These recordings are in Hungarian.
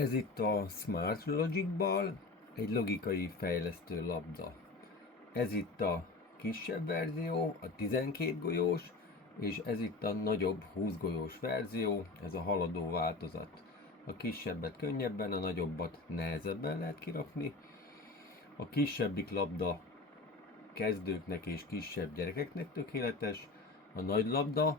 Ez itt a Smart Logic Ball, egy logikai fejlesztő labda. Ez itt a kisebb verzió, a 12 golyós, és ez itt a nagyobb 20 golyós verzió, ez a haladó változat. A kisebbet könnyebben, a nagyobbat nehezebben lehet kirakni. A kisebbik labda kezdőknek és kisebb gyerekeknek tökéletes, a nagy labda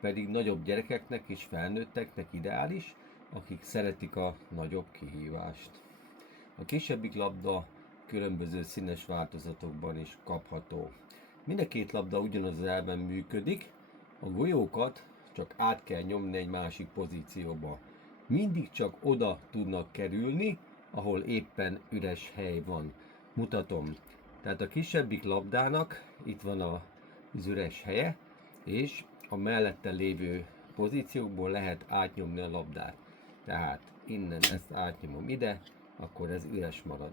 pedig nagyobb gyerekeknek és felnőtteknek ideális, akik szeretik a nagyobb kihívást. A kisebbik labda különböző színes változatokban is kapható. Mind a két labda ugyanaz az elven működik, a golyókat csak át kell nyomni egy másik pozícióba. Mindig csak oda tudnak kerülni, ahol éppen üres hely van. Mutatom. Tehát a kisebbik labdának itt van az üres helye, és a mellette lévő pozíciókból lehet átnyomni a labdát. Tehát innen ezt átnyomom ide, akkor ez üres marad.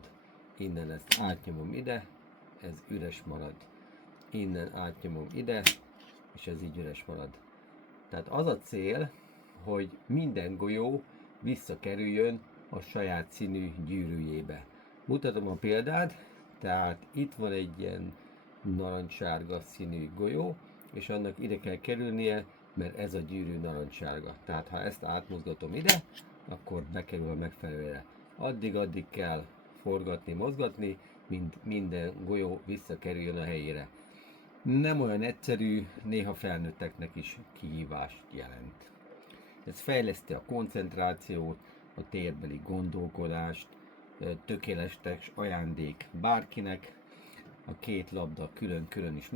Innen ezt átnyomom ide, ez üres marad. Innen átnyomom ide, és ez így üres marad. Tehát az a cél, hogy minden golyó visszakerüljön a saját színű gyűrűjébe. Mutatom a példát, tehát itt van egy ilyen narancssárga színű golyó, és annak ide kell kerülnie, mert ez a gyűrű narancssárga. Tehát ha ezt átmozgatom ide, akkor bekerül a megfelelőre. Addig kell forgatni, mozgatni, mint minden golyó visszakerüljön a helyére. Nem olyan egyszerű, néha felnőtteknek is kihívást jelent. Ez fejleszti a koncentrációt, a térbeli gondolkodást, tökéletes ajándék bárkinek. A két labda külön-külön is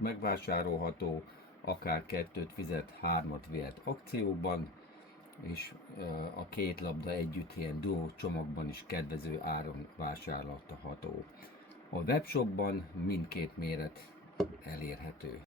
megvásárolható, akár 2-t fizet, 3-at vihet akcióban, és a két labda együtt ilyen duo csomagban is kedvező áron vásárolható. A webshopban mindkét méret elérhető.